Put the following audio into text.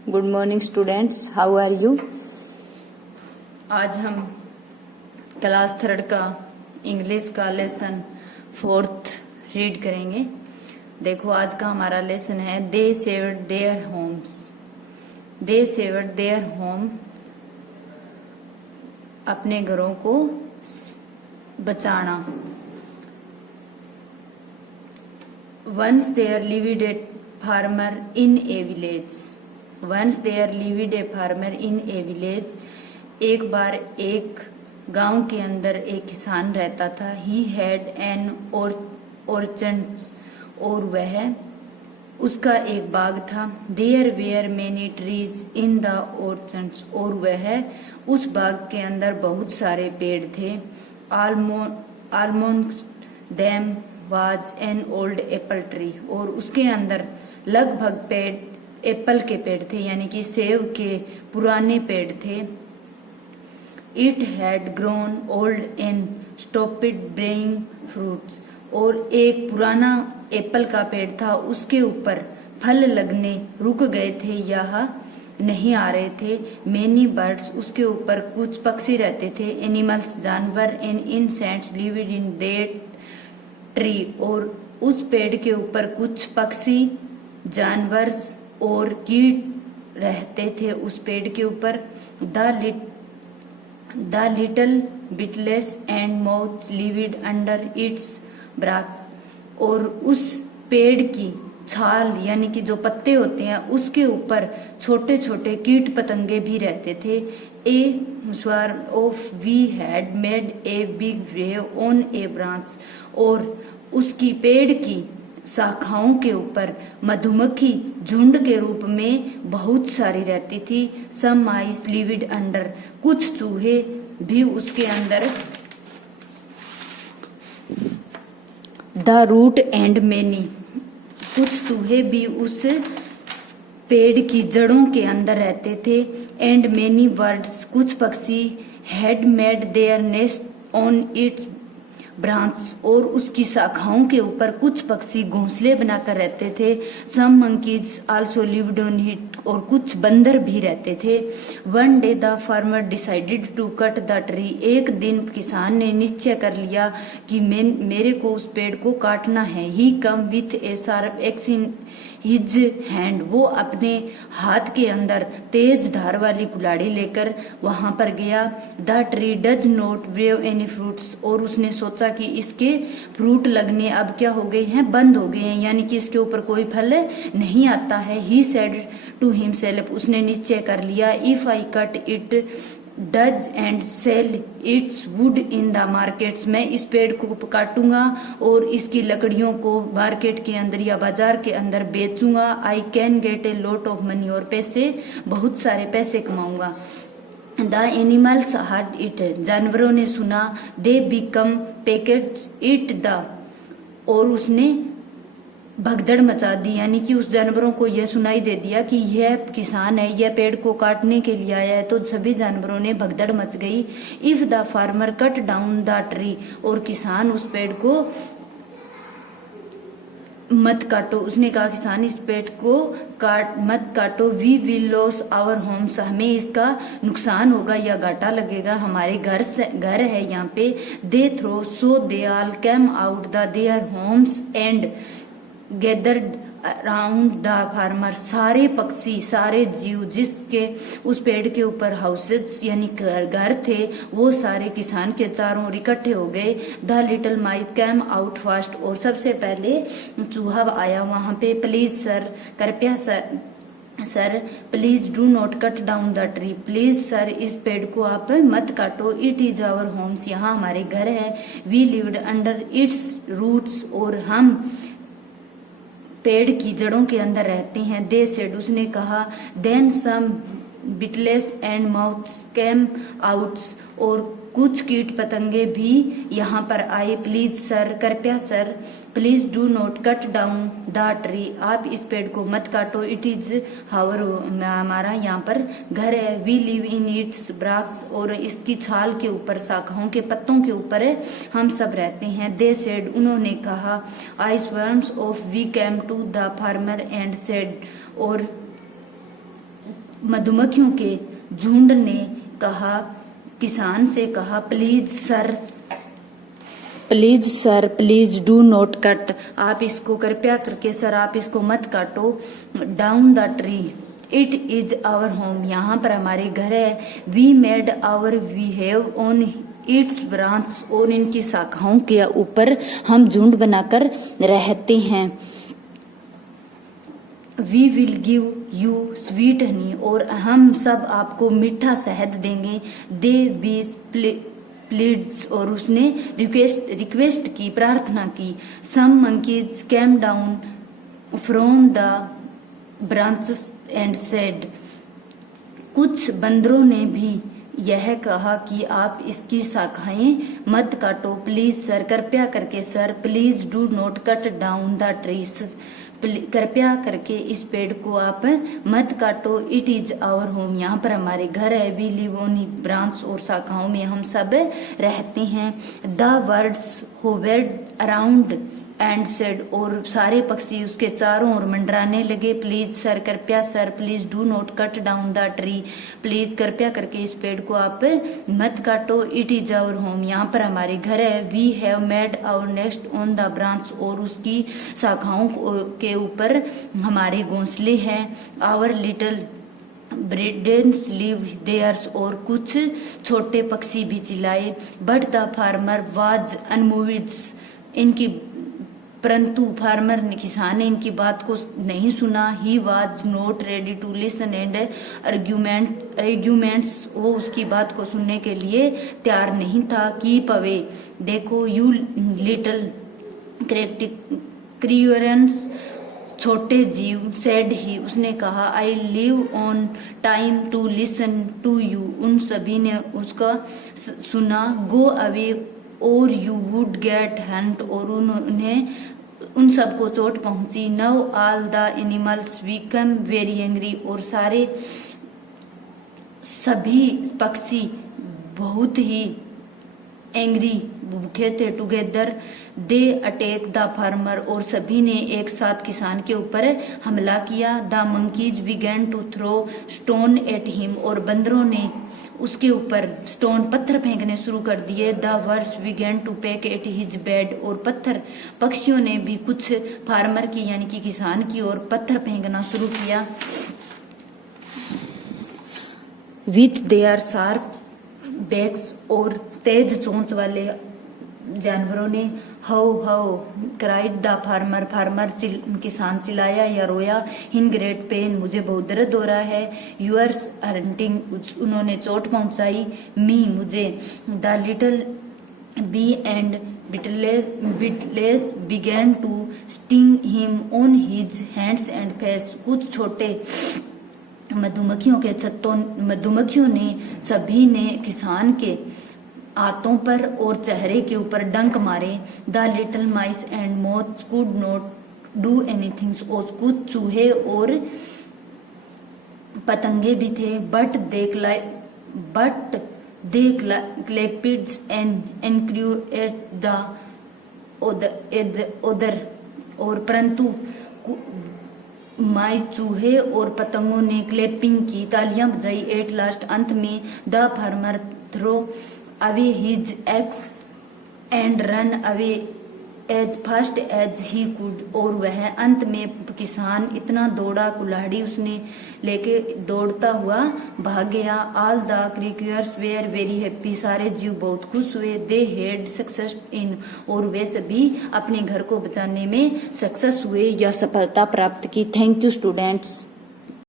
Good morning students, how are you. आज हम class 3 का इंग्लिश का लेसन 4th रीड करेंगे। देखो आज का हमारा लेसन है they saved their homes. They saved their home, अपने घरों को बचाना। Once there lived a farmer in a village. Once there lived a farmer in a village, एक बार एक गांव के अंदर एक किसान रहता था। ही हैड एन orchard, और वह उसका एक बाग था। There were many trees in the orchards, और वह उस बाग के अंदर बहुत सारे पेड़ थे। almost them was an old apple tree, और उसके अंदर लगभग पेड़ एप्पल के पेड़ थे, यानी कि सेब के पुराने पेड़ थे। It had grown old and stopped bearing fruits, और एक पुराना एप्पल का पेड़ था, उसके ऊपर फल लगने रुक गए थे, यह नहीं आ रहे थे। मेनी बर्ड्स, उसके ऊपर कुछ पक्षी रहते थे। एनिमल्स, जानवर, and insects lived in that tree, और उस पेड़ के ऊपर कुछ पक्षी, जानवर और कीट रहते थे उस पेड़ के ऊपर। The little beetles and moth lived under its branch, और उस पेड़ की छाल यानी कि जो पत्ते होते हैं उसके ऊपर छोटे छोटे कीट पतंगे भी रहते थे। A swarm of bee had made a big hive on a branch, और उसकी पेड़ की शाखाओं के ऊपर मधुमक्खी झुंड के रूप में बहुत सारी रहती थी। सम माइस लिव्ड अंडर, कुछ चूहे भी उसके अंदर। द रूट एंड मेनी, कुछ चूहे भी उस पेड़ की जड़ों के अंदर रहते थे। एंड मेनी बर्ड्स, कुछ पक्षी। Had made their nest on its branch, और उसकी शाखाओं के ऊपर कुछ पक्षी घोंसले बनाकर रहते थे। Some monkeys also lived on it, और कुछ बंदर भी रहते थे। One day the farmer decided to cut the tree, एक दिन किसान ने निश्चय कर लिया कि मेरे को उस पेड़ को काटना है। He come with a sharp axe in his hand, वो अपने हाथ के अंदर तेज धार वाली कुल्हाड़ी लेकर वहां पर गया। The tree does not bear any fruits, और उसने सोचा कि इसके फ्रूट लगने अब क्या हो गए हैं, बंद हो गए हैं, यानी कि इसके ऊपर कोई फल नहीं आता है। ही सेड टू हिमसेल्फ, उसने निश्चय कर लिया, if I cut it does and sell its wood in the markets, मैं इस पेड़ को काटूंगा और इसकी लकड़ियों को मार्केट के अंदर या बाजार के अंदर बेचूंगा। I can get a lot of money, और पैसे, बहुत सारे पैसे कमाऊंगा। द एनिमल्स हर्ड इट, जानवरों ने सुना। They become panicked it the, और उसने भगदड़ मचा दी, यानी कि उस जानवरों को यह सुनाई दे दिया कि यह किसान है, यह पेड़ को काटने के लिए आया है, तो सभी जानवरों ने भगदड़ मच गई। If the farmer cut down the tree, और किसान उस पेड़ को मत काटो, उसने कहा किसान इस पेड़ को मत काटो। We will loss our homes, हमें इसका नुकसान होगा या घाटा लगेगा, हमारे घर है यहाँ पे। They throw so they all came out the their homes and gathered around the farmer, सारे पक्षी, सारे जीव जिसके उस पेड़ के ऊपर हाउसेस यानी घर थे, वो सारे किसान के चारों ओर इकट्ठे हो गए। The little mice came out fast, और सबसे पहले चूहा आया वहां पे। प्लीज सर, कृपया sir please do not cut down the tree, please sir इस पेड़ को आप मत काटो। इट इज आवर होम्स, यहाँ हमारे घर है। We lived under its roots, और हम पेड़ की जड़ों के अंदर रहते हैं। दे सेड, उसने कहा। Then some beetles and moths came outs, और कुछ कीट पतंगे भी यहाँ पर आए। प्लीज सर, कृपया sir, please do not cut down the tree, आप इस पेड़ को मत काटो। इट इज हावर, हमारा यहाँ पर घर है। We live in its barks, और इसकी छाल के ऊपर, शाखाओं के पत्तों के ऊपर हम सब रहते हैं। दे सेड, उन्होंने कहा। A swarms of bee came to the farmer and said, और मधुमक्खियों के झुंड ने कहा, किसान से कहा, please sir please do not cut, आप इसको कृपया करके सर आप इसको मत काटो, down the tree it is our home, यहाँ पर हमारे घर है, we made our we have on its branch, और इनकी शाखाओं के ऊपर हम झुंड बनाकर रहते हैं, we will give you sweet honey, और हम सब आपको मीठा शहद देंगे, दे बी प्लीड्स, और उसने रिक्वेस्ट की, प्रार्थना की, some monkeys came down from the branches and said, कुछ बंदरों ने भी यह कहा कि आप इसकी शाखाएं मत काटो, प्लीज सर कृपया करके sir, please do not cut down the trees, कृपया करके इस पेड़ को आप मत काटो, इट इज आवर होम, यहाँ पर हमारे घर है, वी लिव ऑन ब्रांच, और शाखाओं में हम सब रहते हैं, the birds hovered around and said, और सारे पक्षी उसके चारों ओर मंडराने लगे, प्लीज सर कृपया sir, please do not cut down the tree, please कृपया करके इस पेड़ को आप मत काटो, इट इज आवर होम, यहाँ पर हमारे घर है, we have made our nest on the branch, और उसकी शाखाओं के ऊपर हमारे घोंसले हैं, our little brethren live theirs, और कुछ छोटे पक्षी भी चिल्लाए, but the farmer was unmoved, इनकी परंतु फार्मर ने, किसान ने इनकी बात को नहीं सुना, he was not ready to listen and arguments, वो उसकी बात को सुनने के लिए तैयार नहीं था, कीप अवे, देखो यू लिटिल क्रिएचर्स, छोटे जीव, सेड ही, उसने कहा, I live on time to listen to you, उन सभी ने उसका सुना, गो अवे और यू वुड गेट हंट, और उन्हें उन सबको चोट पहुंची, now all the animals become very angry, और सभी पक्षी बहुत ही एंग्री भूखे थे, together they attack the farmer, और सभी ने एक साथ किसान के ऊपर हमला किया, the monkeys began to throw stone at him, और बंदरों ने उसके ऊपर स्टोन पत्थर फेंकने शुरू कर दिए, the birds began to peck at his bed, और पक्षियों ने भी कुछ फार्मर की यानी कि किसान की ओर पत्थर फेंकना शुरू किया, विथ देयर शार्प बैक्स, और तेज चोंच वाले जानवरों ने, how how cried the farmer किसान चिल्लाया या रोया, इन ग्रेट पेन, मुझे बहुत दर्द हो रहा है, यूअर्स हंटिंग, उन्होंने चोट पहुंचाई, मी मुझे, the little bee and beetles began to sting him on his hands and face, कुछ छोटे मधुमक्खियों ने सभी ने किसान के हाथों पर और चेहरे के ऊपर डंक मारे, the little mice and moths could not do anything, और कुछ चूहे और पतंगे भी थे, बट दे क्लेपिड्स एंड एनक्रू एट द ओदर, और परंतु माइस, चूहे और पतंगों ने क्लैपिंग की, तालियां बजाई, एट लास्ट, अंत में, the farmer throw away his axe and run away as fast as he could, और वह अंत में किसान इतना दौड़ा, कुल्हाड़ी उसने लेके दौड़ता हुआ भाग गया, all the creatures were very happy, सारे जीव बहुत खुश हुए, दे हैड सक्सेस इन, और वे सभी अपने घर को बचाने में सक्सेस हुए या सफलता प्राप्त की। Thank you students.